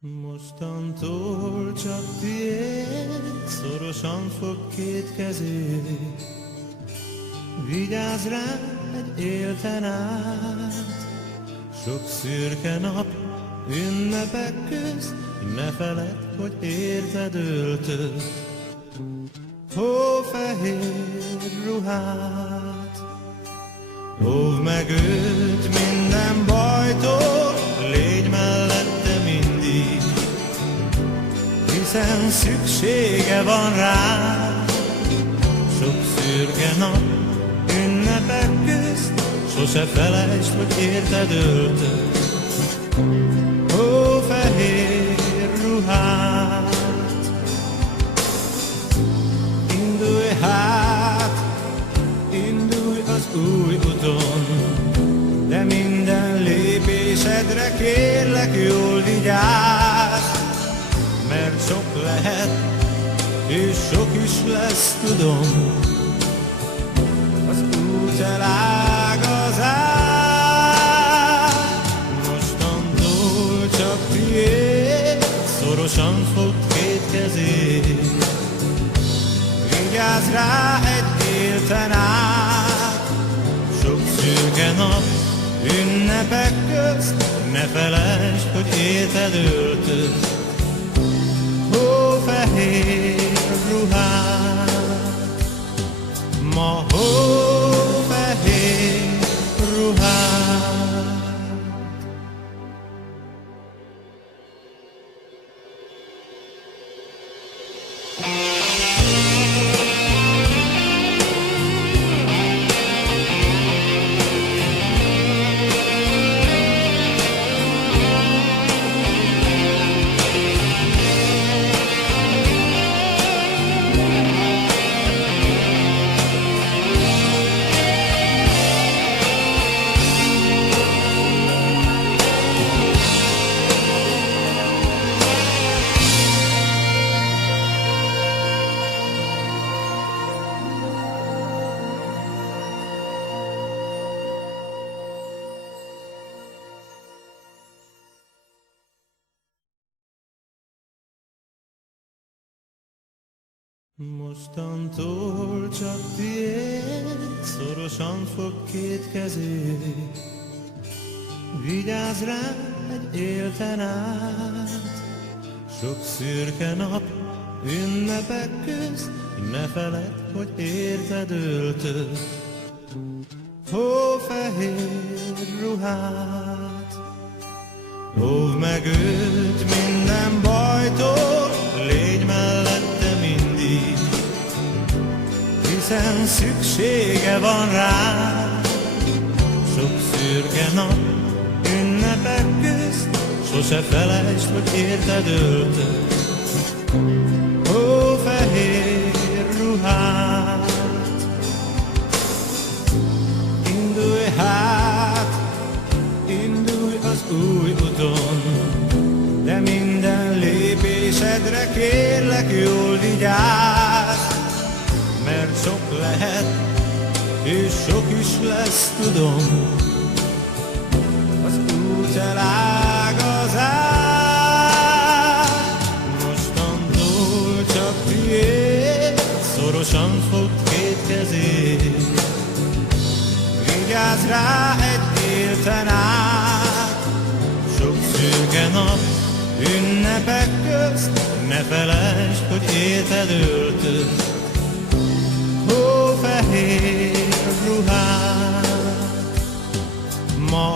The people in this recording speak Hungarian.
Mostantól csak tiéd, szorosan fog két kezét. Vigyázz rád élten át, sok szürke nap, ünnepek közt, ne feledd, hogy érted öltöd hófehér ruhát. Óvd meg őt minden bajtól, légy mellette mindig, hiszen szüksége van rá. Sok szürke nap, ünnepek közt, sose felejtsd, hogy érted öltöd hófehér ruhát. Indulj hát, indulj az új uton, de minden lépésedre kérlek jól vigyázz, mert sok lehet, és sok is lesz, tudom, az út elágazás. Mostantól csak tiéd, szorosan fogd két kezét. Vigyázz rá egy élten át, sok szürke nap, ünnepek közt, ne felejtsd, hogy érted öltöd hófehér ruhát. Ma hófehér ruhát. Mostantól csak tiéd, szorosan fog két kezét. Vigyázz rá egy élten át, sok szürke nap, ünnepek közt, ne feledd, hogy érted öltöd hófehér ruhát. Óvd meg őt minden bajtól, légy mellette mindig, hiszen szüksége van rá. Sok szürke nap, ünnepek közt, sose felejtsd, hogy érted öltöd hófehér ruhát. Indulj hát, indulj az új uton, de minden lépésedre kérlek jól vigyázz, mert sok lehet, és sok is lesz, tudom, az út elágazás. Mostantól csak tiéd, szorosan fogd két kezét. Vigyázz rá egy élten át, sok szürke nap, ünnepek közt, ne felejtsd, hogy érted öltöd